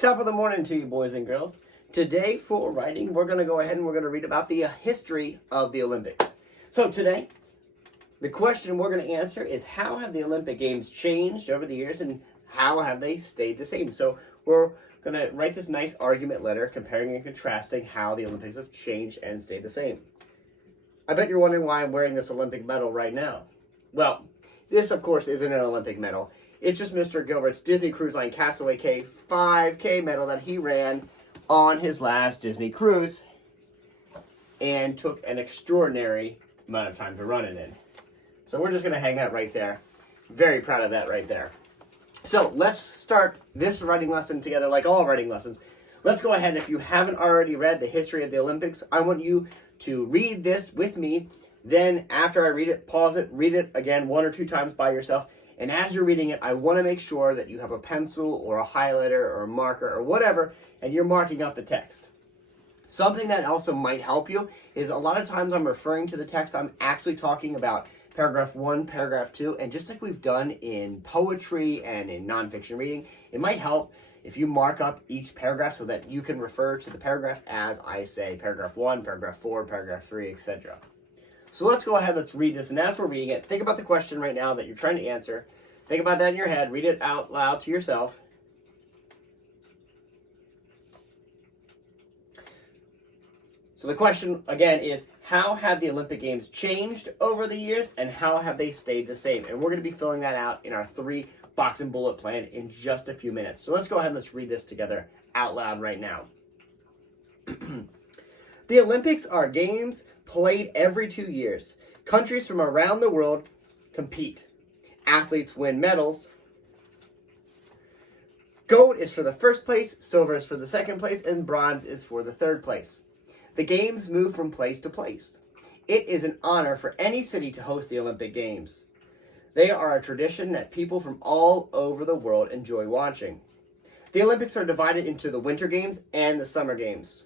Top of the morning to you, boys and girls. Today for writing, we're going to go ahead and we're going to read about the history of the Olympics. So today, the question we're going to answer is how have the Olympic Games changed over the years and how have they stayed the same? So we're going to write this nice argument letter comparing and contrasting how the Olympics have changed and stayed the same. I bet you're wondering why I'm wearing this Olympic medal right now. Well, this of course isn't an Olympic medal. It's just Mr. Gilbert's Disney Cruise Line Castaway Cay 5K medal that he ran on his last Disney cruise and took an extraordinary amount of time to run it in. So we're just going to hang that right there. Very proud of that right there. So let's start this writing lesson together like all writing lessons. Let's go ahead. If you haven't already read the history of the Olympics, I want you to read this with me. Then after I read it, pause it, read it again 1 or 2 times by yourself. And as you're reading it, I want to make sure that you have a pencil or a highlighter or a marker or whatever, and you're marking out the text. Something that also might help you is a lot of times I'm referring to the text, I'm actually talking about paragraph 1, paragraph 2, and just like we've done in poetry and in nonfiction reading, it might help if you mark up each paragraph so that you can refer to the paragraph as I say paragraph 1, paragraph 4, paragraph 3, etc. So let's go ahead, let's read this, and as we're reading it, think about the question right now that you're trying to answer. Think about that in your head, read it out loud to yourself. So the question, again, is how have the Olympic Games changed over the years, and how have they stayed the same? And we're going to be filling that out in our 3-box and bullet plan in just a few minutes. So let's go ahead and let's read this together out loud right now. The Olympics are games played every 2 years. Countries from around the world compete. Athletes win medals. Gold is for the first place, silver is for the second place, and bronze is for the third place. The games move from place to place. It is an honor for any city to host the Olympic Games. They are a tradition that people from all over the world enjoy watching. The Olympics are divided into the Winter Games and the Summer Games.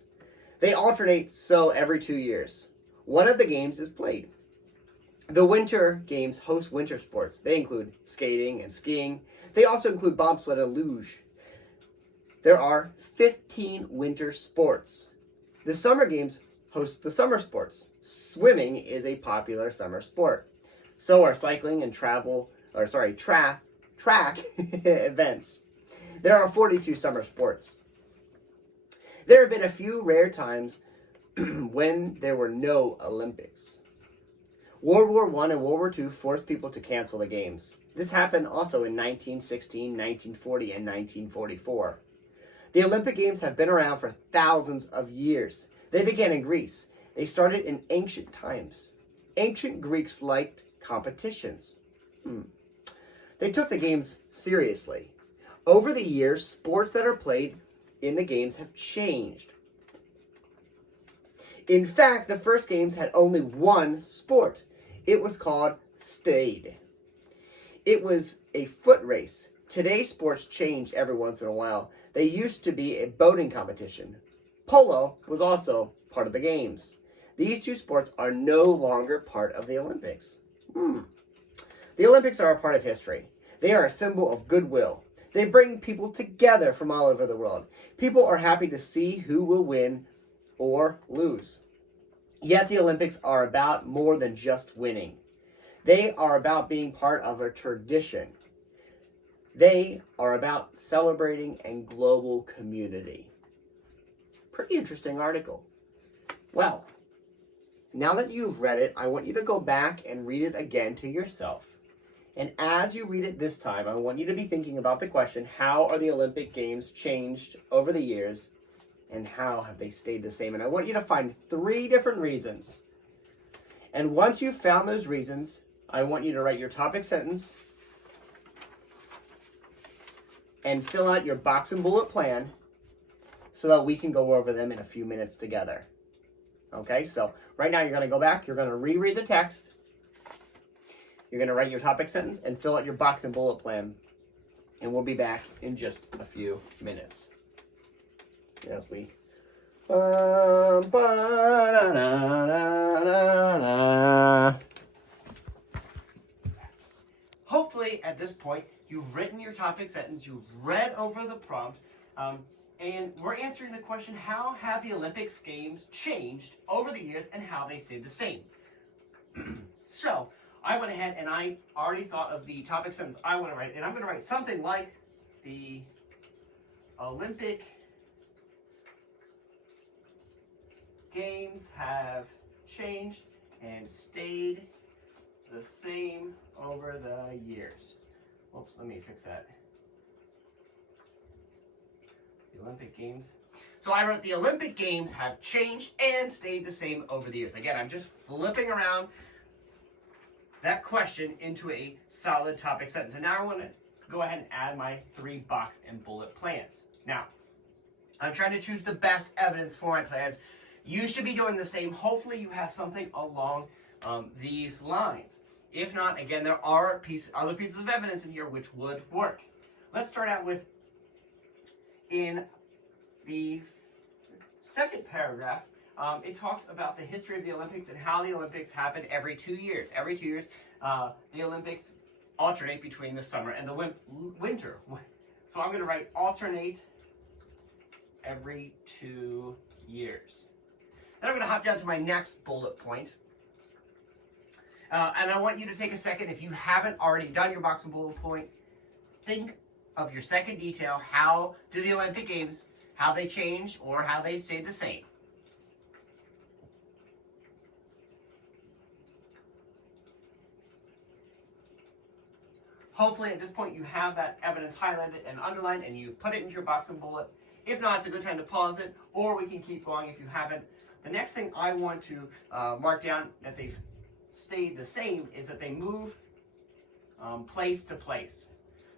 They alternate so every 2 years. One of the games is played. The Winter Games host winter sports. They include skating and skiing. They also include bobsled and luge. There are 15 winter sports. The Summer Games host the summer sports. Swimming is a popular summer sport. So are cycling and track events. There are 42 summer sports. There have been a few rare times when there were no Olympics. World War I and World War II forced people to cancel the games. This happened also in 1916, 1940, and 1944. The Olympic Games have been around for thousands of years. They began in Greece. They started in ancient times. Ancient Greeks liked competitions. They took the games seriously. Over the years, sports that are played in the games have changed. In fact, the first games had only one sport. It was called stade. It was a foot race. Today, sports change every once in a while. They used to be a boating competition. Polo was also part of the games. These two sports are no longer part of the Olympics. The Olympics are a part of history. They are a symbol of goodwill. They bring people together from all over the world. People are happy to see who will win or lose. Yet the Olympics are about more than just winning. They are about being part of a tradition. They are about celebrating a global community. Pretty interesting article. Well, now that you've read it, I want you to go back and read it again to yourself. And as you read it this time, I want you to be thinking about the question, how are the Olympic Games changed over the years, and how have they stayed the same? And I want you to find 3 different reasons. And once you've found those reasons, I want you to write your topic sentence and fill out your box and bullet plan so that we can go over them in a few minutes together. Okay, so right now you're going to go back, you're going to reread the text, you're going to write your topic sentence and fill out your box and bullet plan. And we'll be back in just a few minutes. As we... Hopefully, at this point, you've written your topic sentence, you've read over the prompt, And we're answering the question, how have the Olympics games changed over the years and how they stayed the same? So I went ahead and I already thought of the topic sentence I want to write, and I'm going to write something like the Olympic Games have changed and stayed the same over the years. Oops, let me fix that. The Olympic Games. So I wrote the Olympic Games have changed and stayed the same over the years. Again, I'm just flipping around that question into a solid topic sentence. And now I want to go ahead and add my 3 box and bullet plans. Now, I'm trying to choose the best evidence for my plans. You should be doing the same. Hopefully you have something along these lines. If not, again, there are other pieces of evidence in here which would work. Let's start out with, in the second paragraph, it talks about the history of the Olympics and how the Olympics happen every 2 years. Every 2 years, the Olympics alternate between the summer and the winter. So I'm going to write alternate every 2 years. Then I'm going to hop down to my next bullet point. And I want you to take a second, if you haven't already done your box and bullet point, think of your second detail. How do the Olympic Games, how they changed or how they stayed the same? Hopefully at this point you have that evidence highlighted and underlined and you've put it into your box and bullet. If not, it's a good time to pause it, or we can keep going if you haven't. The next thing I want to mark down that they've stayed the same is that they move place to place.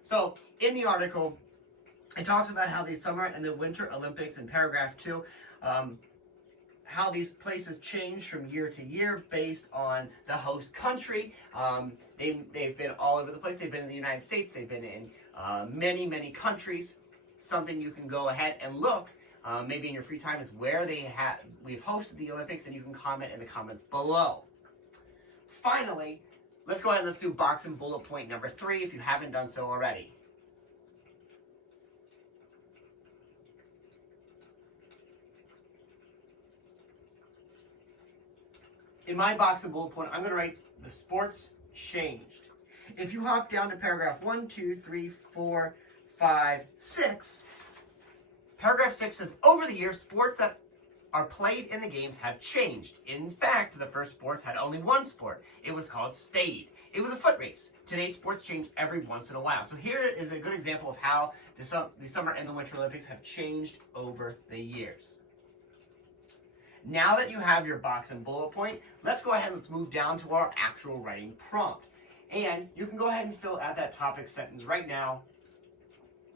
So in the article, it talks about how the summer and the winter Olympics in paragraph 2, how these places change from year to year based on the host country. They've been all over the place. They've been in the United States. They've been in many, many countries. Something you can go ahead and look, maybe in your free time, is where we've hosted the Olympics, and you can comment in the comments below. Finally, let's go ahead and let's do box and bullet point number 3 if you haven't done so already. In my box and bullet point, I'm going to write the sports changed. If you hop down to paragraph 1, 2, 3, 4, 5, 6, paragraph 6 says, over the years, sports that are played in the games have changed. In fact, the first sports had only one sport. It was called stayed. It was a foot race. Today, sports change every once in a while. So here is a good example of how the Summer and the Winter Olympics have changed over the years. Now that you have your box and bullet point, let's go ahead and let's move down to our actual writing prompt. And you can go ahead and fill out that topic sentence right now.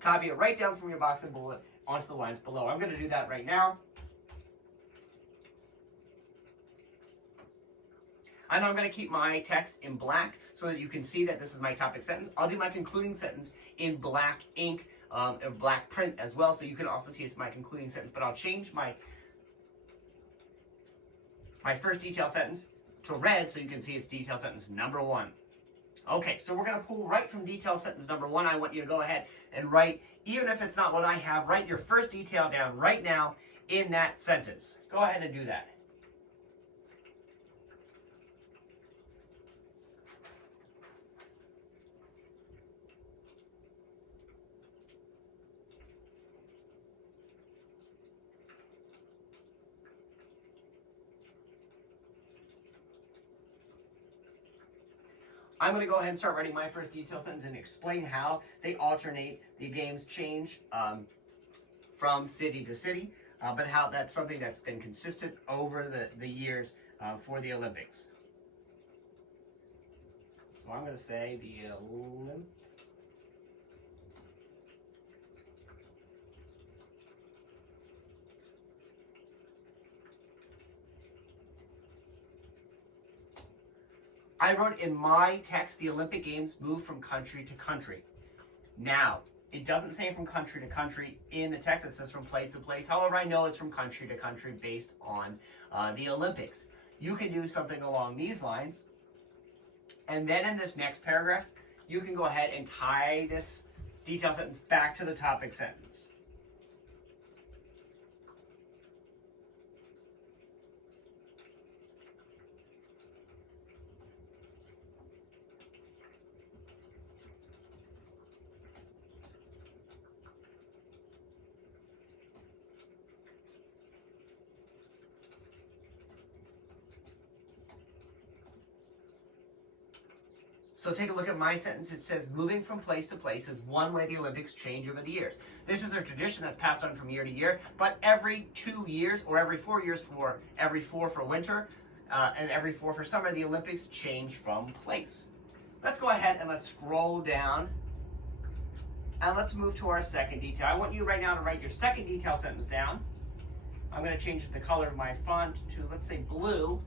Copy it right down from your box and bullet onto the lines below. I'm going to do that right now. I know I'm going to keep my text in black so that you can see that this is my topic sentence. I'll do my concluding sentence in black ink, and black print as well, so you can also see it's my concluding sentence. But I'll change my first detail sentence to red so you can see it's detail sentence number 1. Okay, so we're going to pull right from detail sentence number 1. I want you to go ahead and write, even if it's not what I have, write your first detail down right now in that sentence. Go ahead and do that. I'm going to go ahead and start writing my first detail sentence and explain how they alternate, the games change from city to city, but how that's something that's been consistent over the years for the Olympics. So I'm going to say the Olympics. I wrote in my text, the Olympic Games move from country to country. Now, it doesn't say from country to country in the text, it says from place to place. However, I know it's from country to country based on the Olympics. You can do something along these lines. And then in this next paragraph, you can go ahead and tie this detail sentence back to the topic sentence. So take a look at my sentence. It says, moving from place to place is one way the Olympics change over the years. This is a tradition that's passed on from year to year, but every 2 years, or every 4 years every 4 for winter, and every 4 for summer, the Olympics change from place. Let's go ahead and let's scroll down, and let's move to our second detail. I want you right now to write your second detail sentence down. I'm going to change the color of my font to, let's say, blue,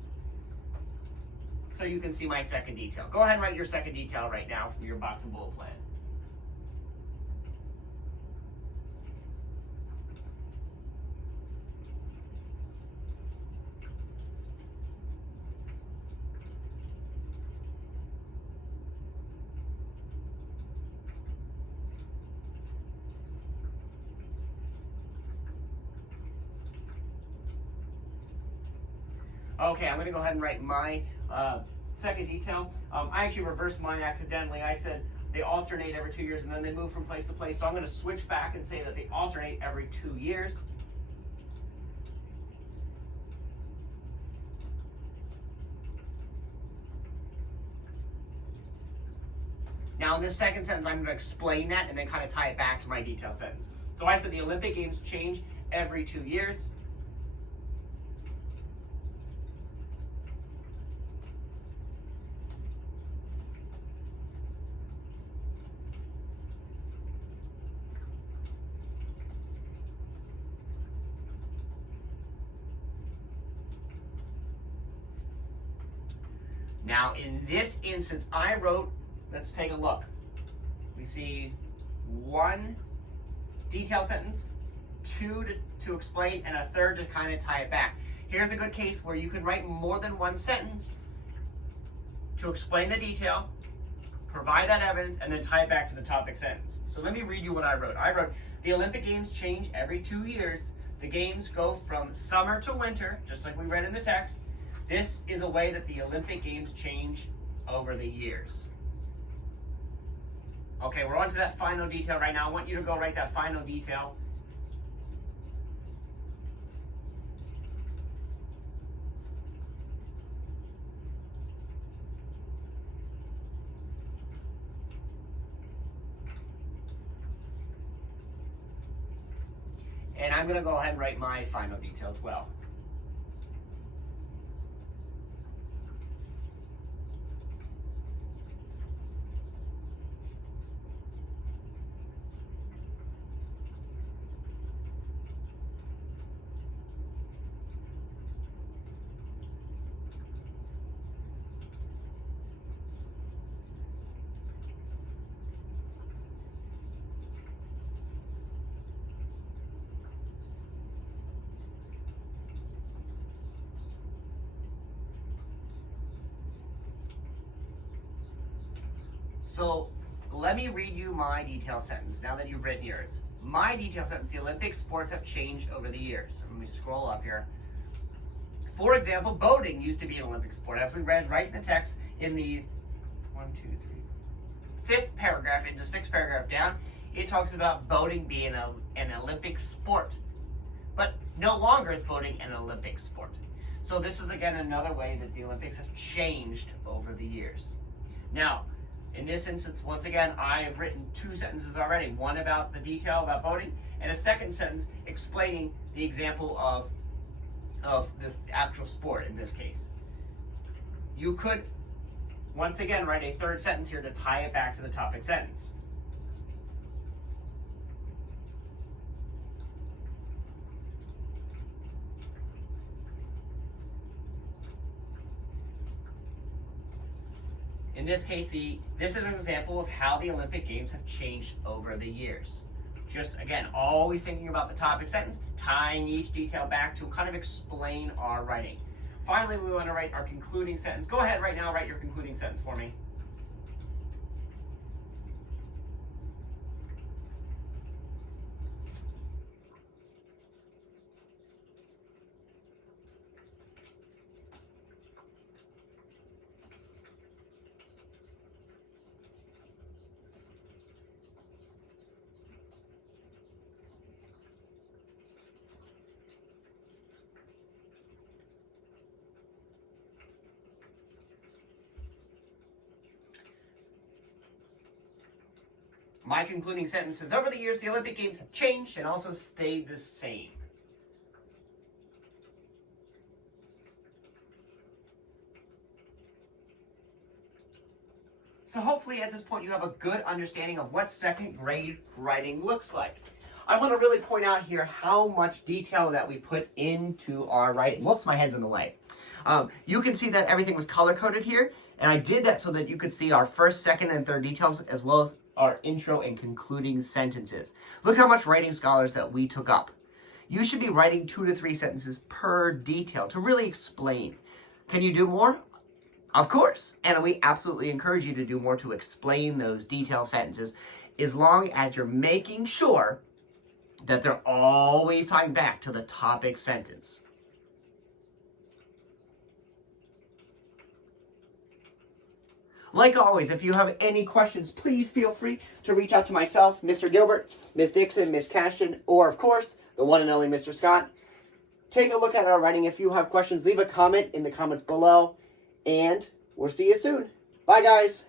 so you can see my second detail. Go ahead and write your second detail right now from your box and bullet plan. Okay, I'm going to go ahead and write my second detail. I actually reversed mine accidentally. I said they alternate every 2 years and then they move from place to place. So I'm going to switch back and say that they alternate every 2 years. Now in this second sentence, I'm going to explain that and then kind of tie it back to my detail sentence. So I said the Olympic Games change every 2 years. Now, in this instance, I wrote, let's take a look. We see 1 detail sentence, 2 to explain, and a 3rd to kind of tie it back. Here's a good case where you can write more than 1 sentence to explain the detail, provide that evidence, and then tie it back to the topic sentence. So let me read you what I wrote. I wrote, the Olympic Games change every 2 years. The games go from summer to winter, just like we read in the text. This is a way that the Olympic Games change over the years. Okay, we're on to that final detail right now. I want you to go write that final detail. And I'm going to go ahead and write my final detail as well. So let me read you my detail sentence now that you've written yours. My detail sentence, the Olympic sports have changed over the years. Let me scroll up here. For example, boating used to be an Olympic sport. As we read right in the text in the 5th paragraph into 6th paragraph down, it talks about boating being an Olympic sport. But no longer is boating an Olympic sport. So this is again another way that the Olympics have changed over the years. Now, in this instance, once again, I have written 2 sentences already. One about the detail about boating, and a second sentence explaining the example of this actual sport in this case. You could, once again, write a 3rd sentence here to tie it back to the topic sentence. In this case, this is an example of how the Olympic Games have changed over the years. Just, again, always thinking about the topic sentence, tying each detail back to kind of explain our writing. Finally, we want to write our concluding sentence. Go ahead right now, write your concluding sentence for me. My concluding sentence is, over the years, the Olympic Games have changed and also stayed the same. So hopefully at this point you have a good understanding of what second grade writing looks like. I want to really point out here how much detail that we put into our writing. Whoops, my head's in the way. You can see that everything was color-coded here, and I did that so that you could see our first, second, and third details, as well as our intro and concluding sentences. Look how much writing scholars that we took up. You should be writing 2 to 3 sentences per detail to really explain. Can you do more? Of course, and we absolutely encourage you to do more to explain those detailed sentences, as long as you're making sure that they're always tying back to the topic sentence. Like always, if you have any questions, please feel free to reach out to myself, Mr. Gilbert, Ms. Dixon, Ms. Cashton, or of course, the one and only Mr. Scott. Take a look at our writing. If you have questions, leave a comment in the comments below. And we'll see you soon. Bye, guys.